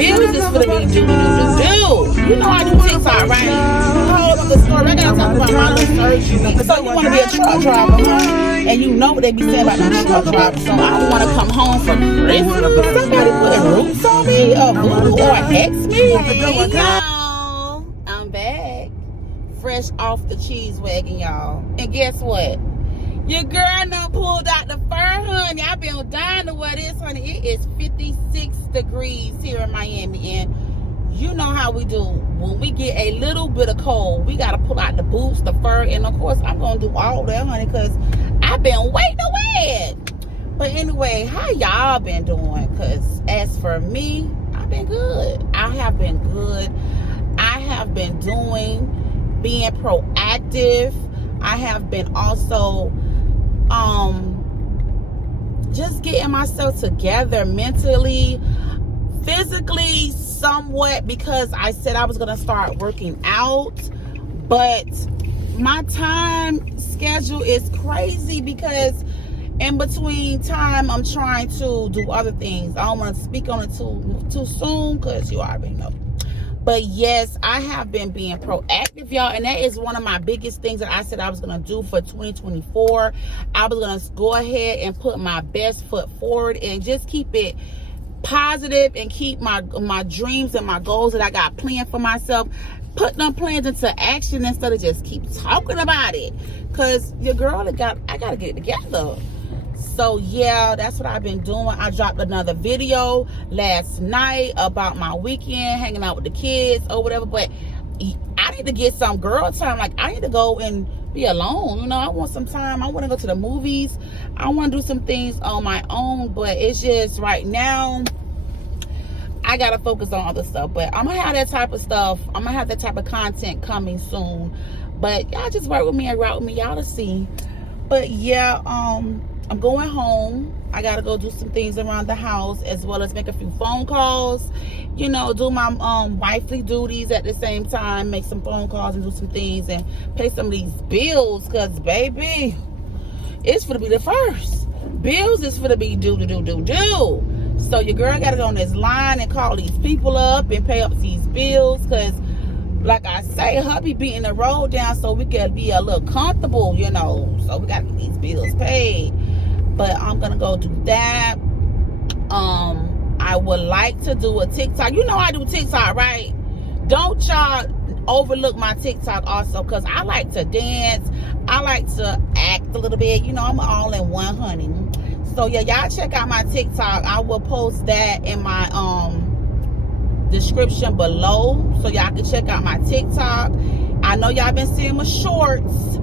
Bills is for the big do. You know I do TikTok, right? Hold up the story. I gotta talk about my little surgery. So you want to be a truck driver, huh? And you know what they be saying about them truck drivers. So I want to come home for Christmas. Somebody putting roots on me, or voodoo, or hex me. Hey, y'all, I'm back, fresh off the cheese wagon, y'all. And guess what? Your girl done pulled out the fur, honey. I've been dying to wear this, honey. It is 56 degrees here in Miami, and you know how we do. When we get a little bit of cold, we got to pull out the boots, the fur, and of course, I'm going to do all that, honey, because I've been waiting to wear it. But anyway, how y'all been doing? Because as for me, I've been good. I have been good. I have been being proactive. I have been also just getting myself together mentally, physically, somewhat, because I said I was going to start working out, but my time schedule is crazy because in between time I'm trying to do other things. I don't want to speak on it too soon because you already know. But yes, I have been being proactive, y'all, and that is one of my biggest things that I said I was going to do for 2024. I was going to go ahead and put my best foot forward and just keep it positive and keep my dreams and my goals that I got planned for myself, put them plans into action instead of just keep talking about it. Because your girl, I got to get it together. So yeah, that's what I've been doing. I dropped another video last night about my weekend, hanging out with the kids or whatever, but I need to get some girl time. Like, I need to go and be alone. You know, I want some time. I want to go to the movies. I want to do some things on my own, but it's just right now, I got to focus on other stuff. But I'm going to have that type of stuff. I'm going to have that type of content coming soon. But y'all just work with me and route with me. Y'all to see. But yeah, I'm going home. I gotta go do some things around the house, as well as make a few phone calls, you know, do my wifely duties at the same time, make some phone calls and do some things and pay some of these bills, because baby, it's for to be the first. Bills is for to be do. So your girl gotta go on this line and call these people up and pay up these bills, because like I say, hubby beating the road down so we can be a little comfortable, you know. So we gotta get these bills paid. But I'm gonna go do that. I would like to do a TikTok. You know I do TikTok, right? Don't y'all overlook my TikTok also, because I like to dance. I like to act a little bit. You know, I'm all in one, honey. So yeah, y'all check out my TikTok. I will post that in my description below, so y'all can check out my TikTok. I know y'all been seeing my shorts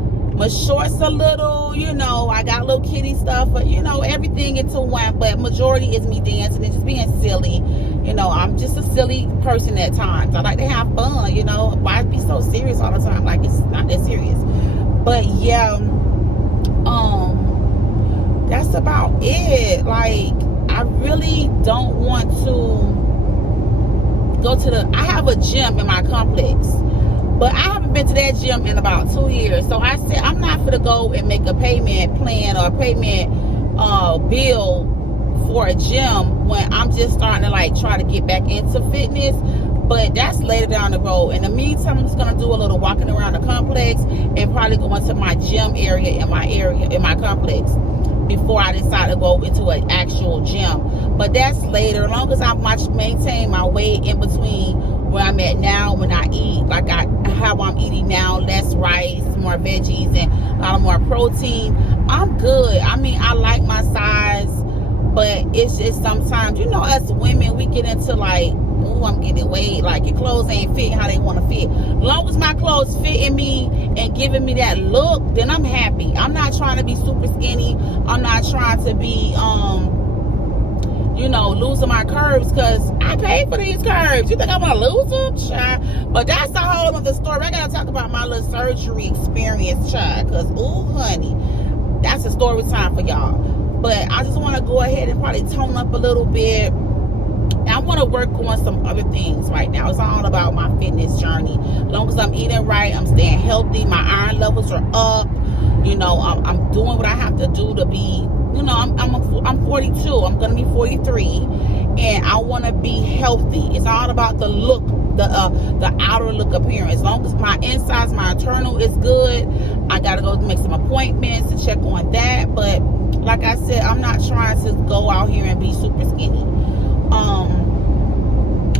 a little, you know, I got little kitty stuff, but you know, everything into one, but majority is me dancing and just being silly. You know, I'm just a silly person at times. I like to have fun, you know. Why be so serious all the time? Like, it's not that serious. But yeah, that's about it. Like, I really don't want to go to I have a gym in my complex, but I haven't been to that gym in about 2 years. So I said I'm not gonna go and make a payment plan or a payment bill for a gym when I'm just starting to like try to get back into fitness. But that's later down the road. In the meantime, I'm just gonna do a little walking around the complex and probably go into my gym area in my complex before I decide to go into an actual gym. But that's later. As long as I maintain my weight in between where I'm at now when I eat, like how I'm eating now, less rice, more veggies, and a lot more protein, I'm good. I mean, I like my size, but it's just sometimes, you know, us women, we get into like, oh, I'm getting weight, like your clothes ain't fitting how they want to fit. As long as my clothes fitting me and giving me that look, then I'm happy. I'm not trying to be super skinny. I'm not trying to be you know, losing my curves, because I paid for these curves. You think I'm gonna lose them? Child. But that's a whole other story. I gotta talk about my little surgery experience, child, because ooh, honey, that's a story time for y'all. But I just want to go ahead and probably tone up a little bit. I want to work on some other things right now. It's all about my fitness journey. As long as I'm eating right, I'm staying healthy, my iron levels are up. You know, I'm doing what I have to do to be, you know, I'm 42. I'm going to be 43. and I want to be healthy. It's all about the look, the outer look appearance. As long as my insides, my internal is good, I gotta go make some appointments to check on that. But like I said, I'm not trying to go out here and be super skinny.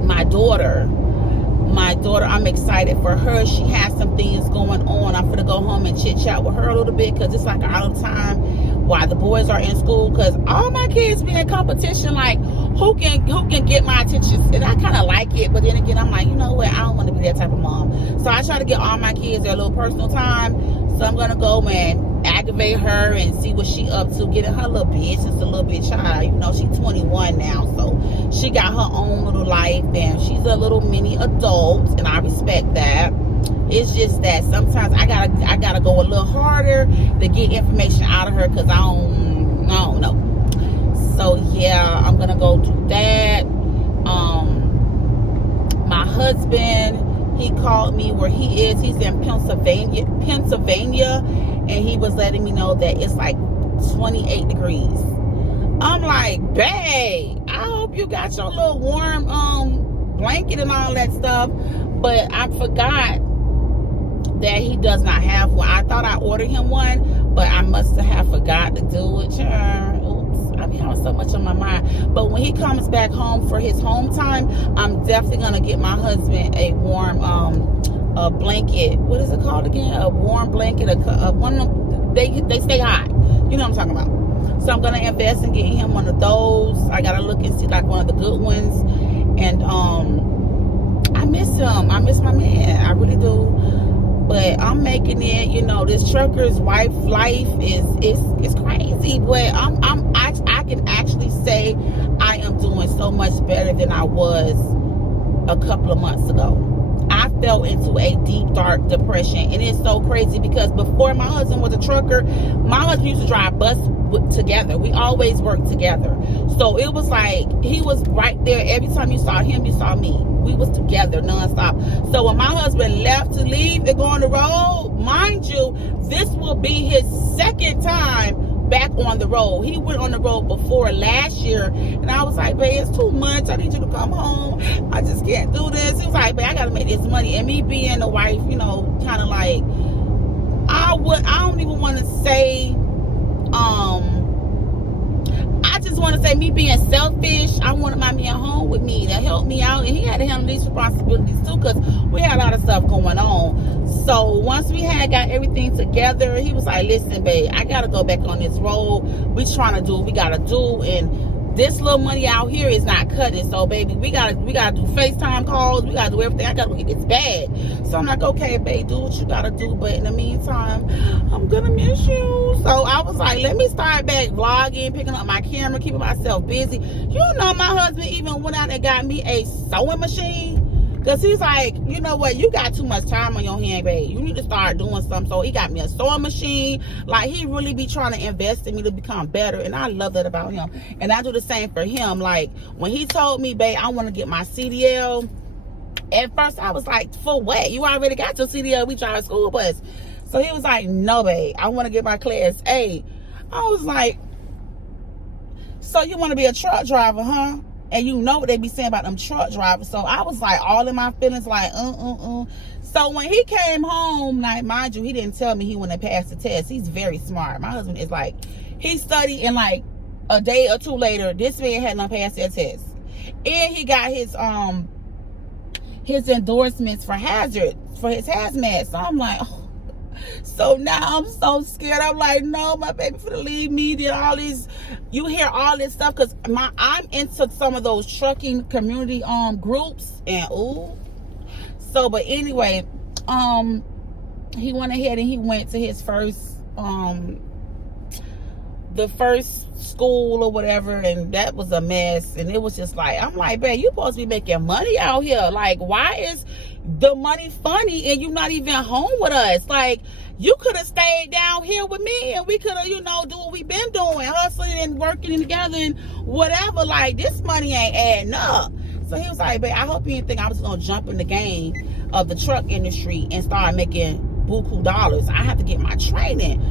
My daughter, I'm excited for her. She has some things going on. I'm gonna go home and chit chat with her a little bit, because it's like out of time while the boys are in school, because all my kids be in competition, like who can get my attention. And I kind of like it, but then again, I'm like, you know what, I don't want to be that type of mom. So I try to get all my kids their little personal time. So I'm gonna go and aggravate her and see what she up to, getting her little business a little bit child. You know, she's 21 now, so she got her own little life, and she's a little mini adult, and I respect that. It's just that sometimes I gotta go a little harder to get information out of her, because I don't know. So yeah, I'm gonna go do that. My husband, he called me where he is. He's in Pennsylvania, and he was letting me know that it's like 28 degrees. I'm like, babe, I hope you got your little warm blanket and all that stuff. But I forgot that he does not have one. I thought I ordered him one, but I must have forgot to do it. Oops, I be having so much on my mind. But when he comes back home for his home time, I'm definitely gonna get my husband a warm a blanket. What is it called again? A warm blanket. One of them, they stay hot. You know what I'm talking about. So I'm gonna invest in getting him one of those. I gotta look and see like one of the good ones. And I miss him. I miss my man. I really do. But I'm making it. You know, this trucker's wife life is crazy. But I can actually say I am doing so much better than I was a couple of months ago. I fell into a deep, dark depression, and it's so crazy because before my husband was a trucker, my husband used to drive bus together. We always worked together, so it was like he was right there. Every time you saw him, you saw me. We was together nonstop. So when my husband left to leave and go on the road, mind you, this will be his second time back on the road. He went on the road before last year, and I was like, babe, it's too much. I need you to come home. I just can't do this. He was like, babe, I gotta make this money. And me being the wife, you know, kind of like, I don't even want to say, I just want to say me being selfish. I wanted my man home with me to help me out, and he had to handle these responsibilities too, because we had a lot of stuff going on. So once we had got everything together, he was like, listen, babe, I gotta go back on this road. We trying to do what we gotta do, and this little money out here is not cutting. So baby, we gotta do FaceTime calls. We gotta do everything. I gotta get this bag. So I'm like, okay, babe, do what you gotta do. But in the meantime, I'm gonna miss you. So I was like, let me start back vlogging, picking up my camera, keeping myself busy. You know, my husband even went out and got me a sewing machine. Because he's like, you know what, you got too much time on your hand, babe. You need to start doing something. So he got me a sewing machine. Like, he really be trying to invest in me to become better. And I love that about him. And I do the same for him. Like, when he told me, babe, I want to get my CDL, at first I was like, for what? You already got your CDL. We drive a school bus. So he was like, no, babe, I want to get my Class A. I was like, so you want to be a truck driver, huh? And you know what they be saying about them truck drivers. So I was like, all in my feelings, like, So when he came home, like, mind you, he didn't tell me he wouldn't pass the test. He's very smart. My husband is like, he studied, and like a day or two later, this man had not passed that test. And he got his endorsements for his hazmat. So I'm like, oh. So now I'm so scared. I'm like, no, my baby finna leave me. Did all these, you hear all this stuff, because I'm into some of those trucking community groups, and so but anyway, he went ahead and he went to his first the first school or whatever, and that was a mess. And it was just like, I'm like, babe, you supposed to be making money out here. Like, why is the money funny and you not even home with us? Like, you could have stayed down here with me, and we could have, you know, do what we've been doing, hustling and working together and whatever. Like, this money ain't adding up. So he was like, babe, I hope you didn't think I was gonna jump in the game of the truck industry and start making buku dollars. I have to get my training.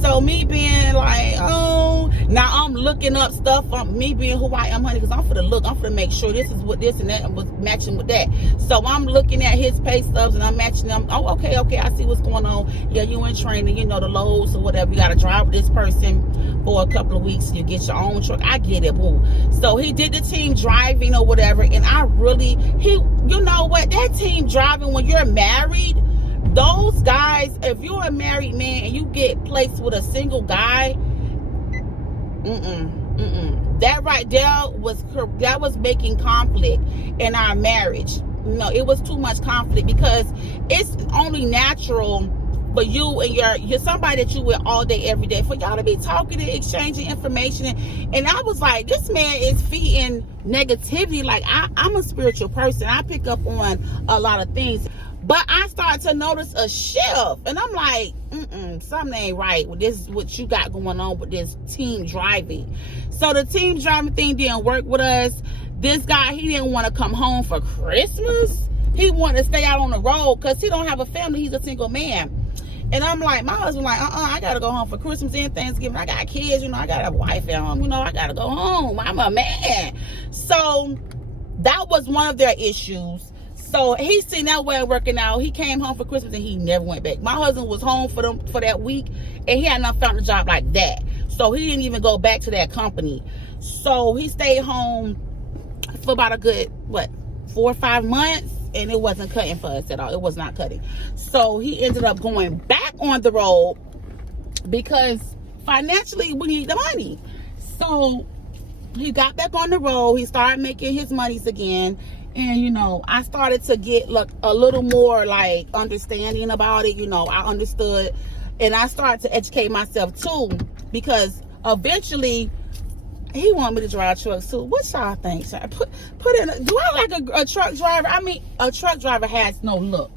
So me being like, oh, now I'm looking up stuff. Me being who I am, honey, because I'm for the look. I'm for to make sure this is what this and that was matching with that. So I'm looking at his pay stubs and I'm matching them. Oh, okay, I see what's going on. Yeah, you in training, you know, the loads or whatever. You got to drive with this person for a couple of weeks. You get your own truck. I get it, boo. So he did the team driving or whatever. And you know what? That team driving when you're married, those guys, if you're a married man and you get placed with a single guy, that right there was making conflict in our marriage. No, it was too much conflict, because it's only natural for you and your somebody that you with all day, every day, for y'all to be talking and exchanging information. And I was like, this man is feeding negativity. Like, I'm a spiritual person. I pick up on a lot of things. But I started to notice a shift. And I'm like, something ain't right with this, what you got going on with this team driving. So the team driving thing didn't work with us. This guy, he didn't want to come home for Christmas. He wanted to stay out on the road because he don't have a family. He's a single man. And I'm like, my husband like, I got to go home for Christmas and Thanksgiving. I got kids, you know, I got a wife at home, you know, I got to go home. I'm a man. So that was one of their issues. So he seen that way working out. He came home for Christmas and he never went back. My husband was home for that week, and he had not found a job like that. So he didn't even go back to that company. So he stayed home for about a good, 4 or 5 months, and it wasn't cutting for us at all. It was not cutting. So he ended up going back on the road because financially we need the money. So he got back on the road. He started making his monies again. And, you know, I started to get like a little more like understanding about it. You know, I understood, and I started to educate myself too, because eventually he wanted me to drive trucks too. What y'all think? Should I put in do I like a truck driver? I mean, a truck driver has no look.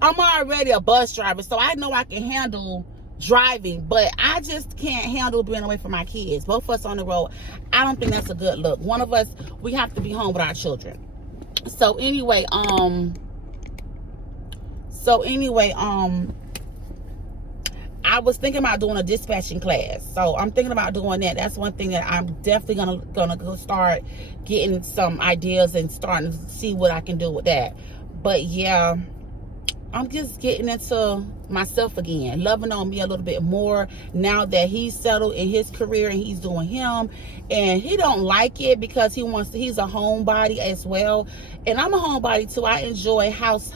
I'm already a bus driver, so I know I can handle driving, but I just can't handle being away from my kids. Both of us on the road. I don't think that's a good look. One of us, we have to be home with our children. So anyway, I was thinking about doing a dispatching class. So I'm thinking about doing that. That's one thing that I'm definitely gonna go start getting some ideas and starting to see what I can do with that. But yeah, I'm just getting into myself again, loving on me a little bit more now that he's settled in his career and he's doing him. And he don't like it because he's a homebody as well. And I'm a homebody too. I enjoy house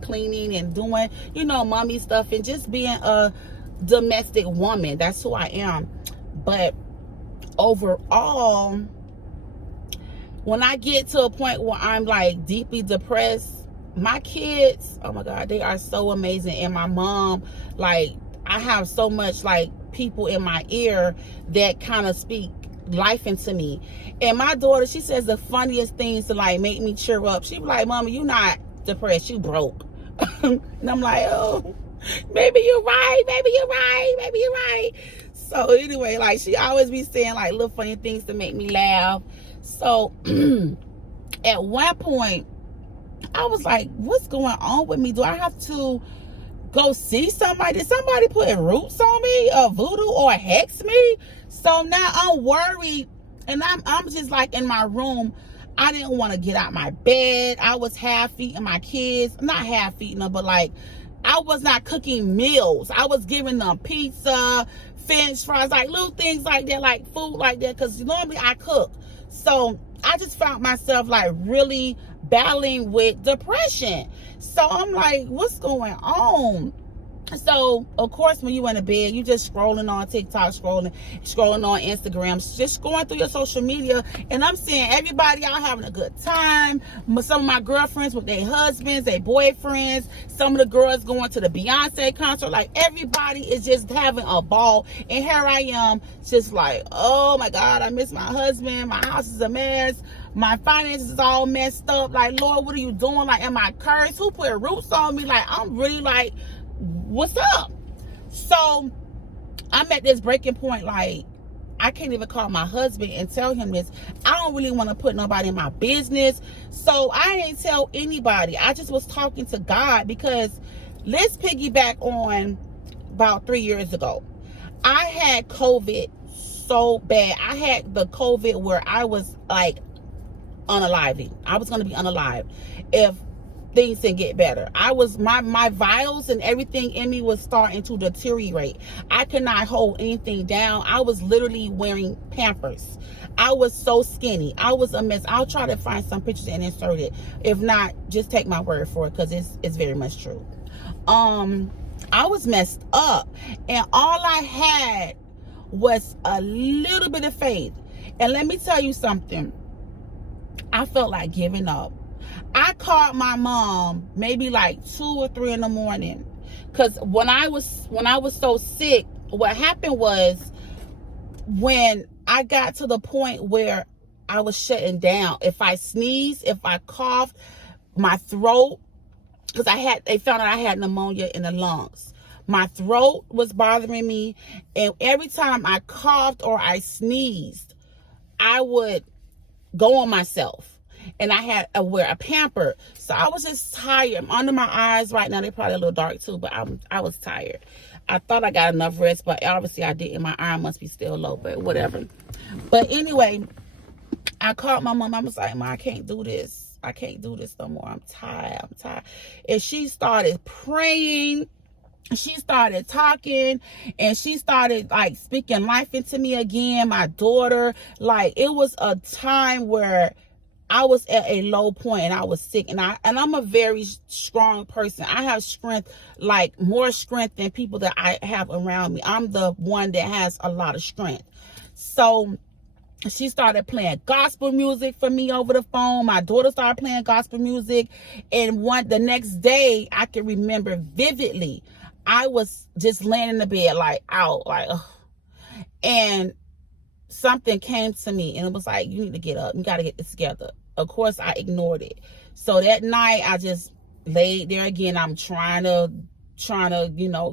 cleaning and doing, you know, mommy stuff and just being a domestic woman. That's who I am. But overall, when I get to a point where I'm like deeply depressed, my kids, oh my God, they are so amazing. And my mom, like, I have so much like people in my ear that kind of speak life into me. And my daughter, she says the funniest things to like make me cheer up. She be like, Mama, you not depressed, you broke. And I'm like, oh, maybe you're right, maybe you're right, maybe you're right. So anyway, like, she always be saying like little funny things to make me laugh. So at one point I was like, what's going on with me? Do I have to go see somebody? Did somebody put roots on me or voodoo or hex me? So now I'm worried, and I'm just like in my room. I didn't want to get out my bed. I was half feeding my kids. Not half feeding them, but like I was not cooking meals. I was giving them pizza, French fries, like little things like that, like food like that, because normally I cook. So I just found myself like really battling with depression. So I'm like, what's going on? So of course, when you in the bed, you just scrolling on TikTok, scrolling on Instagram, just going through your social media, and I'm seeing everybody out having a good time. Some of my girlfriends with their husbands, their boyfriends, some of the girls going to the Beyonce concert. Like, everybody is just having a ball, and here I am just like, oh my God, I miss my husband, my house is a mess, my finances is all messed up. Like, Lord, what are you doing? Like, am I cursed? Who put roots on me? Like, I'm really like, what's up? So I'm at this breaking point. Like, I can't even call my husband and tell him this. I don't really want to put nobody in my business, so I didn't tell anybody. I just was talking to God, because let's piggyback on about 3 years ago. I had COVID so bad. I had the COVID where I was like unaliving. I was going to be unalive if things didn't get better. I was, my vitals and everything in me was starting to deteriorate. I could not hold anything down. I was literally wearing Pampers. I was so skinny. I was a mess. I'll try to find some pictures and insert it. If not, just take my word for it, because it's very much true. I was messed up, and all I had was a little bit of faith. And let me tell you something. I felt like giving up. I called my mom maybe like 2 or 3 in the morning, because when I was so sick, what happened was, when I got to the point where I was shutting down, if I sneezed, if I coughed, my throat, because they found out I had pneumonia in the lungs. My throat was bothering me, and every time I coughed or I sneezed, I would go on myself. And I had to wear a pamper. So I was just tired. I'm under my eyes right now. They're probably a little dark too, but I was tired. I thought I got enough rest, but obviously I didn't. My iron must be still low, but whatever. But anyway, I called my mom. I was like, "Mom, I can't do this. I can't do this no more. I'm tired. And she started praying. She started talking, and she started like speaking life into me again. My daughter, like, it was a time where I was at a low point and I was sick, and I'm a very strong person. I have strength, like more strength than people that I have around me. I'm the one that has a lot of strength. So she started playing gospel music for me over the phone. My daughter started playing gospel music, and the next day I can remember vividly, I was just laying in the bed like out, like, ugh. And something came to me, and it was like, you need to get up. You got to get this together. Of course, I ignored it. So that night, I just laid there again. I'm trying to,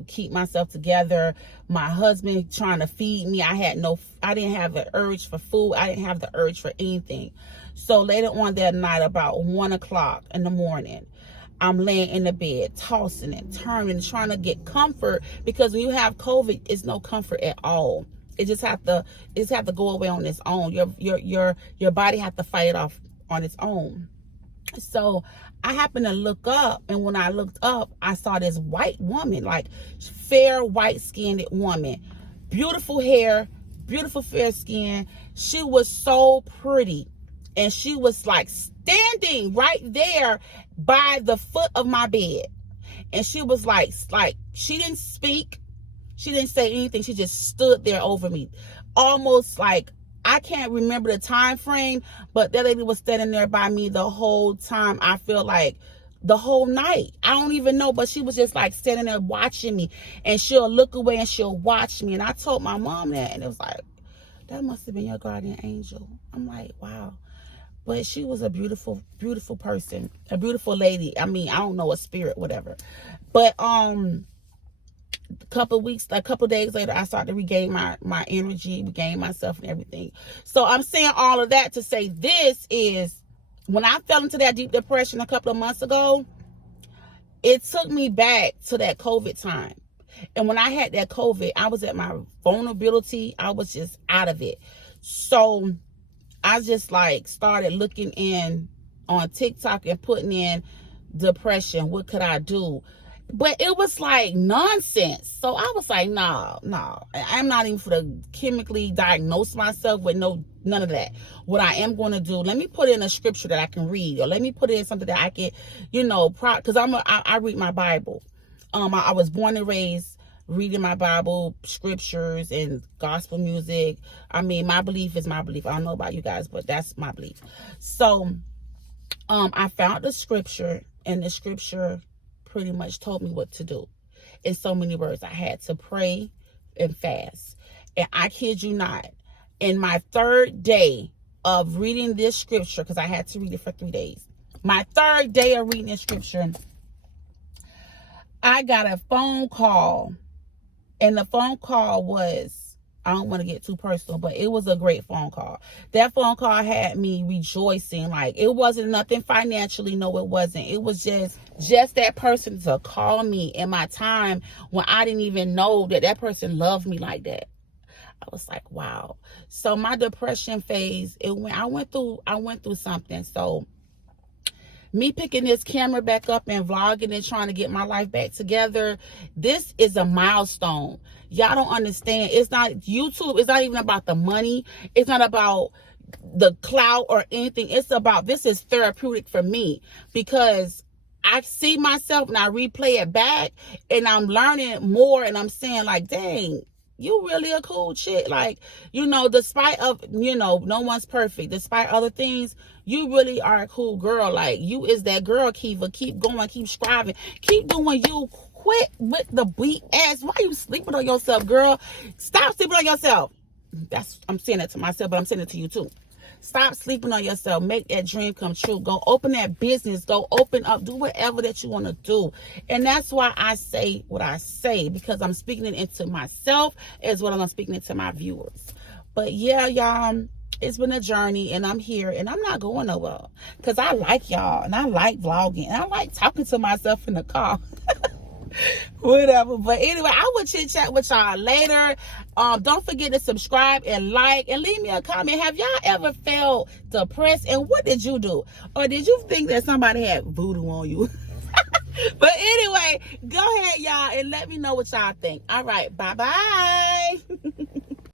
keep myself together. My husband trying to feed me. I didn't have the urge for food. I didn't have the urge for anything. So later on that night, about 1 o'clock in the morning, I'm laying in the bed, tossing and turning, trying to get comfort, because when you have COVID, it's no comfort at all. It just have to go away on its own. Your body have to fight it off on its own. So I happened to look up, and when I looked up, I saw this white woman, like fair, white-skinned woman, beautiful hair, beautiful fair skin. She was so pretty, and she was like standing right there by the foot of my bed, and she was like she didn't speak. She didn't say anything. She just stood there over me. Almost like, I can't remember the time frame, but that lady was standing there by me the whole time. I feel like the whole night. I don't even know, but she was just like standing there watching me. And she'll look away and she'll watch me. And I told my mom that, and it was like, that must have been your guardian angel. I'm like, wow. But she was a beautiful, beautiful person. A beautiful lady. I mean, I don't know, a spirit, whatever. But, a couple days later, I started to regain my energy, regain myself and everything. So I'm saying all of that to say, this is, when I fell into that deep depression a couple of months ago, it took me back to that COVID time. And when I had that COVID, I was at my vulnerability. I was just out of it. So I just like started looking in on TikTok and putting in depression. What could I do? But it was like nonsense. So I was like, no, I'm not even for to chemically diagnose myself with none of that. What I am going to do, let me put in a scripture that I can read, or let me put in something that I can, because I read my Bible. I was born and raised reading my Bible, scriptures, and gospel music. I mean, my belief is my belief. I don't know about you guys, but that's my belief. So, I found the scripture, and the scripture pretty much told me what to do. In so many words, I had to pray and fast. And I kid you not, in my 3rd day of reading this scripture, because I had to read it for 3 days, my 3rd day of reading this scripture, I got a phone call, and the phone call was I don't want to get too personal, but it was a great phone call. That phone call had me rejoicing. Like, it wasn't nothing financially. No, it wasn't. It was just that person to call me in my time when I didn't even know that that person loved me like that. I was like, wow. So my depression phase, I went through something. So me picking this camera back up and vlogging and trying to get my life back together, this is a milestone. Y'all don't understand. It's not YouTube. It's not even about the money. It's not about the clout or anything. It's about, this is therapeutic for me, because I see myself and I replay it back and I'm learning more, and I'm saying like, dang, you really a cool chick. Like, despite of, no one's perfect. Despite other things, you really are a cool girl. Like, you is that girl, Kiva. Keep going, keep striving, keep doing you. Quit with the beat ass. Why you sleeping on yourself, girl? Stop sleeping on yourself. I'm saying that to myself, but I'm saying it to you too. Stop sleeping on yourself. Make that dream come true. Go open that business. Go open up. Do whatever that you want to do. And that's why I say what I say, because I'm speaking it into myself as well as I'm speaking it to my viewers. But yeah, y'all, it's been a journey, and I'm here, and I'm not going nowhere, because I like y'all, and I like vlogging, and I like talking to myself in the car. Whatever. But anyway, I will chit chat with y'all later. Don't forget to subscribe and like, and leave me a comment. Have y'all ever felt depressed, and what did you do? Or did you think that somebody had voodoo on you? But anyway, go ahead, y'all, and let me know what y'all think. All right, bye bye.